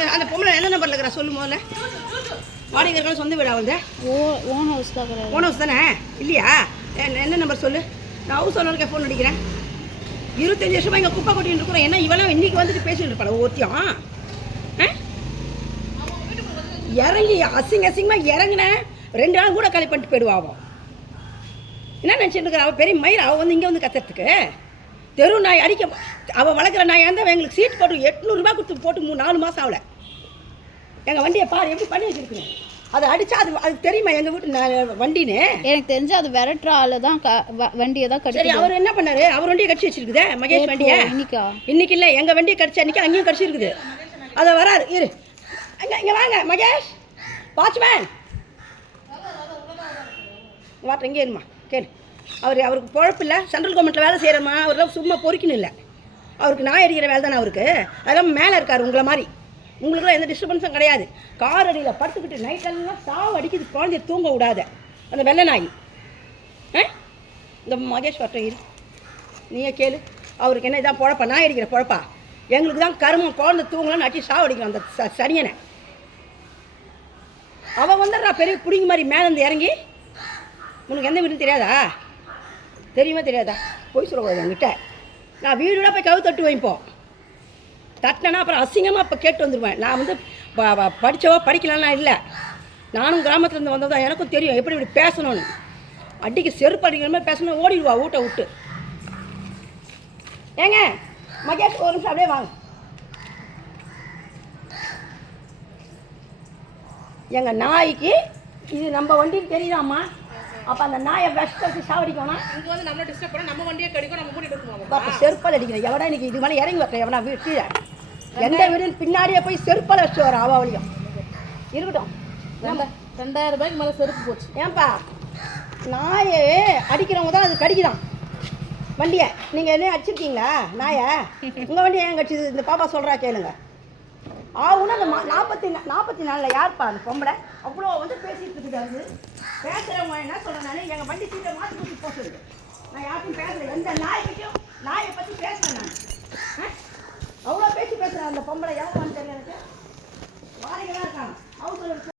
அந்த அந்த பொம்பளை என்ன நம்பரில் இருக்கிறா சொல்லு முதல்ல. வாடகை இருக்கிற சொந்த வீடா வந்து ஓன் ஹவுஸ் தான். ஓன் ஹவுஸ் தானே இல்லையா? என்ன நம்பர் சொல்லு. நான் ஹவுஸ் ஓனருக்கே ஃபோன் அடிக்கிறேன். 25 வருஷமாக இங்கே குப்பை கொட்டின்னு இருக்கிறோம். என்ன இவெல்லாம் இன்னைக்கு வந்துட்டு பேசிட்டு இருப்பாள் ஒருத்தியும். இறங்கி அசிங்கமாக இறங்கினேன் 2 நாள் கூட காலி பண்ணிட்டு போயிடுவாவும். என்ன நினச்சிட்டு இருக்கிற அவள் பெரிய மயிர். அவள் வந்து இங்கே வந்து கத்துறதுக்கு தெரு நாய் அடிக்க அவள் வளர்க்குற நாயாக இருந்தால் எங்களுக்கு சீட் போட்டு 800 ரூபா கொடுத்து போட்டு 4 மாதம் ஆகலை. எங்கள் வண்டியை பாரு எப்படி பண்ணி வச்சுருக்குங்க. அதை அடித்தா அது தெரியுமா எங்கள் வீட்டு வண்டின்னு? எனக்கு தெரிஞ்சு அது விரட்டுற தான் வண்டியை தான் கடிச்சு. சரி, அவர் என்ன பண்ணாரு? அவர் வண்டியை கடிச்சு வச்சிருக்குது மகேஷ் வண்டியை. இன்னைக்கு இல்லை, எங்கள் வண்டியை கடிச்சு அன்றைக்கி அங்கேயும் கடிச்சிருக்குது. அதை வராரு இரு இங்கே வாங்க மகேஷ் வாட்ச்மேன் வாட்டர் இங்கே இருமா கேளு. அவருக்கு பொழப்பு இல்லை. சென்ட்ரல் கவர்மெண்ட்டில் வேலை செய்கிறமா அவரெல்லாம் சும்மா பொறிக்கணும் இல்லை. அவருக்கு நாய் அடிக்கிற வேலை தானே அவருக்கு. அதெல்லாம் மேலே இருக்கார் உங்களை மாதிரி. உங்களுக்குலாம் எந்த டிஸ்டர்பன்ஸும் கிடையாது. கார் அடியில் படுத்துக்கிட்டு நைட்டெல்லாம் சாவு அடிக்குது. குழந்தைய தூங்க விடாத அந்த வெள்ளை நாய். இந்த மகேஷ் வட்டம் இரு நீயே கேளு. அவருக்கு என்ன இதான் பொழப்பா? நாய் அடிக்கிற பொழப்பா? எங்களுக்கு தான் கருமம். குழந்தை தூங்கலான்னு அடிச்சு சாவு அடிக்கிறோம் அந்த சனியனை. அவன் வந்துடுறா பெரிய பிடிங்க மாதிரி மேலேருந்து இறங்கி. உனக்கு எந்த வீடுன்னு தெரியாதா? தெரியுமா தெரியாதா? போய் சொல்லக்கூடாது என்கிட்ட. நான் வீடுலாம் போய் கவு தட்டு வைப்போம். தட்டினா அப்புறம் அசிங்கமாக இப்போ கேட்டு வந்துடுவேன். நான் வந்து படித்தவோ படிக்கலாம்லாம் இல்லை. நானும் கிராமத்துலேருந்து வந்ததான் எனக்கும் தெரியும் எப்படி இப்படி பேசணும்னு. அடிக்க செருப்பு அடிக்கிற மாதிரி பேசணும் ஓடிடுவா வீட்டை விட்டு. ஏங்க மகேஷ் ஒரு நிமிஷம் அப்படியே வாங்க. எங்கள் நாய்க்கு இது நம்ம வண்டின்னு தெரியுதாம்மா? அப்போ அந்த நாயை வெஸ்ட் வச்சு சாவடிக்கணும். இங்கே வந்து நம்மளை டிஸ்டர்ப் பண்ணால் நம்ம வண்டியை கடிக்கும், நம்ம கூட்டிகிட்டு இருக்கணும். அப்போ செருப்பால் அடிக்கிறேன். எவனா இன்னைக்கு இது மேலே இறங்கி வைக்கிறேன். எவனா கீழே எந்த வீடு பின்னாடியே போய் செருப்பால் வச்சு வர அவளையும் இருக்கட்டும். 2000 ரூபாய்க்கு மேலே செருப்பு போச்சு. ஏன்பா நாயை அடிக்கிறவங்க தான் அது கடிக்குதான் வண்டியை. நீங்கள் என்ன அடிச்சிருக்கீங்களா நாயை? உங்கள் வண்டியை ஏன் கடிச்சிது? இந்த பாப்பா சொல்கிறா கேளுங்க. ஆகுனா அந்த 44 யார்ப்பா அந்த பொம்பளை அவ்வளோ வந்து பேசிகிட்டு இருக்குது. அது பேசுகிறவங்க என்ன சொல்கிறேன் நான், எங்கள் வண்டி சீட்டை மாற்றி கொடுத்து போக சொல்லுது. நான் யார்ட்டும் பேசுகிறேன். எந்த நாய்கிட்டையும் நாயை பற்றி பேசுகிறேன் நான். அவ்வளோ பேசுகிறேன் அந்த பொம்பளை. எவ்வளோ தெரியல எனக்கு. வாடகை தான் இருக்காங்க. அவங்க